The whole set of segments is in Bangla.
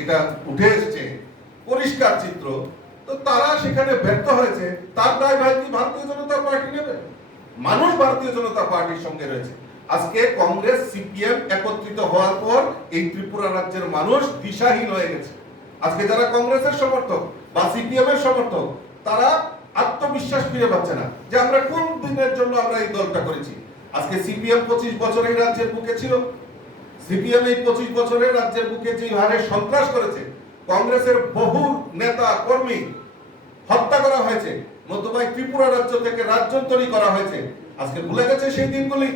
এটা উঠে এসছে পরিষ্কার চিত্র, তো তারা সেখানে ব্যর্থ হয়েছে। তার দায়ভার কি ভারতীয় জনতা পার্টি নেবে? মানুষ ভারতীয় জনতা পার্টির সঙ্গে রয়েছে। আজকে কংগ্রেস সিপিএম একত্রিত হওয়ার পর এই ত্রিপুরা রাজ্যের মানুষ দিশাহীন হয়ে গেছে। আজকে যারা কংগ্রেসের সমর্থক বা সিপিএম এর সমর্থক, তারা আত্মবিশ্বাস ফিরে পাচ্ছে না যে আমরা কোন দিনের জন্য আমরা এই দলটা করেছি। আজকে সিপিএম 25 বছর এই রাজ্যের বুকে ছিল। সিপিএম এই 25 বছরের রাজ্যের বুকে যে হারে সন্ত্রাস করেছে, কংগ্রেসের বহু নেতা কর্মী হত্যা করা হয়েছে, নতুবা ত্রিপুরা রাজ্য থেকে রাজ্যান্তরী করা হয়েছে। আজকে ভুলে গেছে সেই দিনগুলি।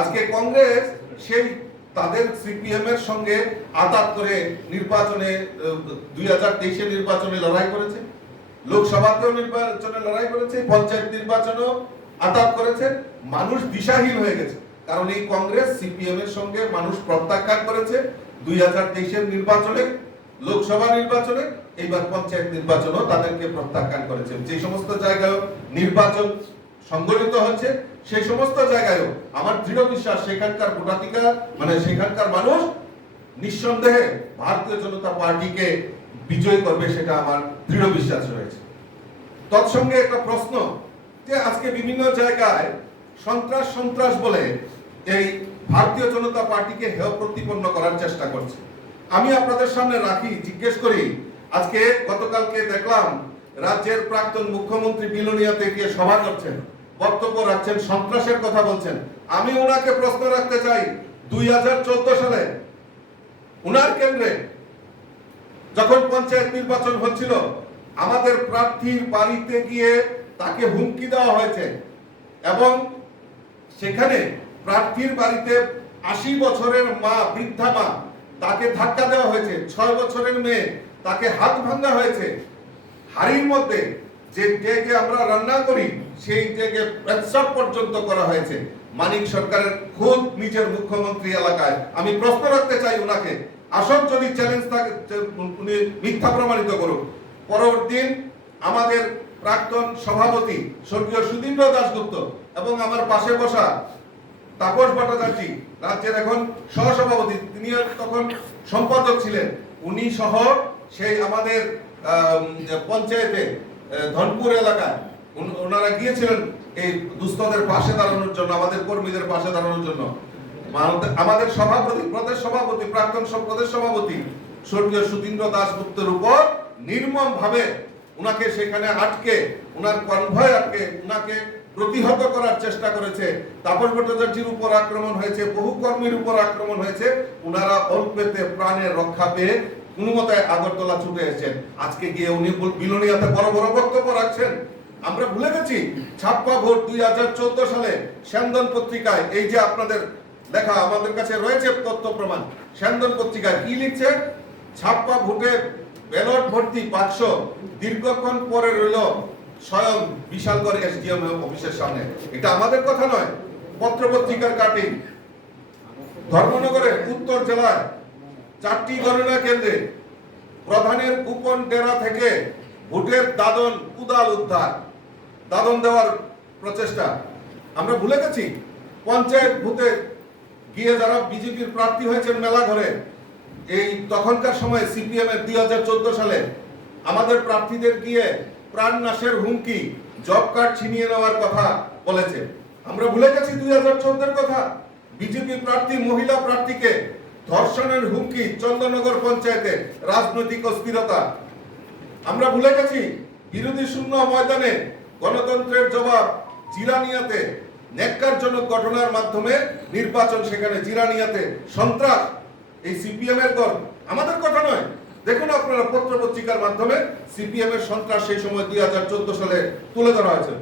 আজকে কংগ্রেস সেই তাদের সিপিএম এর সঙ্গে আতাত করে নির্বাচনে 2023 নির্বাচনে লড়াই করেছে, লোকসভাতেও নির্বাচনে লড়াই করেছে, পঞ্চায়েত নির্বাচনেও আতাত করেছে। মানুষ দিশাহীন হয়ে গেছে, কারণ এই কংগ্রেস সিপিএম এর সঙ্গে মানুষ প্রত্যাখ্যান করেছে 2023 নির্বাচনে, লোকসভা নির্বাচনে, এইবার পঞ্চায়েত নির্বাচনও তাদেরকে প্রত্যাখ্যান করেছে। যে সমস্ত জায়গায় নির্বাচন সংগঠিত হচ্ছে, সেই সমস্ত জায়গায়ও আমার দৃঢ় বিশ্বাস সেখানকার ভোটাধিকার সেখানকার মানুষ নিঃসন্দেহে ভারতীয় জনতা পার্টিকে বিজয় করবে, সেটা আমার দৃঢ় বিশ্বাস রয়েছে। তৎসঙ্গে একটা প্রশ্ন, যে আজকে বিভিন্ন জায়গায় সন্ত্রাস বলে এই ভারতীয় জনতা পার্টিকে হেয় প্রতিপন্ন করার চেষ্টা করছে। আমি আপনাদের সামনে রাখি, জিজ্ঞেস করি, আজকে গতকালকে দেখলাম রাজ্যের প্রাক্তন মুখ্যমন্ত্রী বিলোনিয়াতে গিয়ে সভা করছেন, বক্তব্য রাখছেন, সন্ত্রাসের কথা বলছেন। আমি ওনাকে প্রশ্ন রাখতে চাই, 2014 সালে উনার কেন্দ্রে যখন পঞ্চায়েত নির্বাচন হচ্ছিল, আমাদের প্রার্থীর বাড়িতে গিয়ে তাকে হুমকি দেওয়া হয়েছে এবং সেখানে প্রার্থীর বাড়িতে 80 বছরের মা, বৃদ্ধা মা, তাকে ধাক্কা দেওয়া হয়েছে। 6 বছরের মেয়ে, তাকে হাত ভাঙা হয়েছে। হাড়ির মধ্যে যে ডেকে আমরা রান্না করি, সেই ডেকে প্রস্রাব পর্যন্ত করা হয়েছে মানিক সরকারের খুব নিজের মুখ্যমন্ত্রী এলাকায়। আমি প্রশ্ন রাখতে চাই ওনাকে, আসল যদি চ্যালেঞ্জ থাকে উনি মিথ্যা প্রমাণিত করুন। পরবর্তী দিন আমাদের প্রাক্তন সভাপতি স্বর্গীয় সুধীন্দ্র দাশগুপ্ত এবং আমার পাশে বসা তাপস ভট্টাচার্য, রাজ্যের এখন সহসভাপতি, তিনি তখন সম্পাদক ছিলেন, উনি সহ সেই আমাদের পঞ্চায়েতে ধনপুর এলাকায় ওনারা গিয়েছিলেন এই দুস্থদের পাশে দাঁড়ানোর জন্য, আমাদের কর্মীদের পাশে দাঁড়ানোর জন্য। আমাদের সভাপতি, প্রদেশ সভাপতি, প্রাক্তন প্রদেশ সভাপতি স্বর্গীয় সুধীন্দ্র দাশগুপ্তের উপর নির্মম ভাবে উনাকে সেখানে আটকে, উনার কনভয় আটকে উনাকে প্রতিহত করার চেষ্টা করেছে। তাপস ভট্টাচার্যের উপর আক্রমণ হয়েছে, বহু কর্মীর উপর আক্রমণ হয়েছে। উনারা অল্পেতে প্রাণের রক্ষা পেয়ে কোনো মতে আগরতলা ছুটে এসেছেন। আজকে গিয়ে উনি বিলোনিয়াতে বড় বড় বক্তব্য রাখছেন। আমরা ভুলে গেছি ছাপ্পা ভোট 2014 সালে স্যান্দন পত্রিকায়, এই যে আপনাদের লেখা আমাদের কাছে রয়েছে তথ্য প্রমাণ, স্যান্দন পত্রিকায় কি লিখছে, ছাপ্পা ভোটে ব্যালট ভর্তি 500, দীর্ঘক্ষণ পরে রইল স্বয়ং বিশালগড় এসডিএম অফিসের সামনে। এটা আমাদের কথা নয়, পত্র পত্রিকার কাটিং। ধর্মনগরের উত্তর জেলায় 4টি গণনা কেন্দ্রে প্রধানের গোপন ডেরা থেকে ভোটের দাদন উদাল উদ্ধার, দাদন দেওয়ার প্রচেষ্টা। আমরা ভুলে গেছি পঞ্চায়েত ভোটে গিয়ে যারা বিজেপির প্রার্থী হয়েছেন মেলা ঘরে, এই তখনকার সময় সিপিএম এর 2014 সালে আমাদের প্রার্থীদের গিয়ে প্রাণনাশের হুমকি, জব কার্ড ছিনিয়ে নেওয়ার কথা বলেছে। আমরা ভুলে গেছি 2014 কথা। বিজেপি প্রার্থী মহিলা প্রার্থীকে ধর্ষণের হুমকি চন্দননগর পঞ্চায়েতে, রাজনৈতিক অস্থিরতা। আমরা ভুলে গেছি বিরোধী শূন্য ময়দানে গণতন্ত্রের জবাব জিরানিয়াতে, ন্যাক্কারজনক ঘটনার মাধ্যমে নির্বাচন, সেখানে জিরানিয়াতে সন্ত্রাস। এই সিপিএম এর দল, আমাদের কথা নয়। দেখুন আপনারা পত্র পত্রিকার মাধ্যমে সিপিএম এর সন্ত্রাস সেই সময় 2014 সালে তুলে ধরা হয়েছে।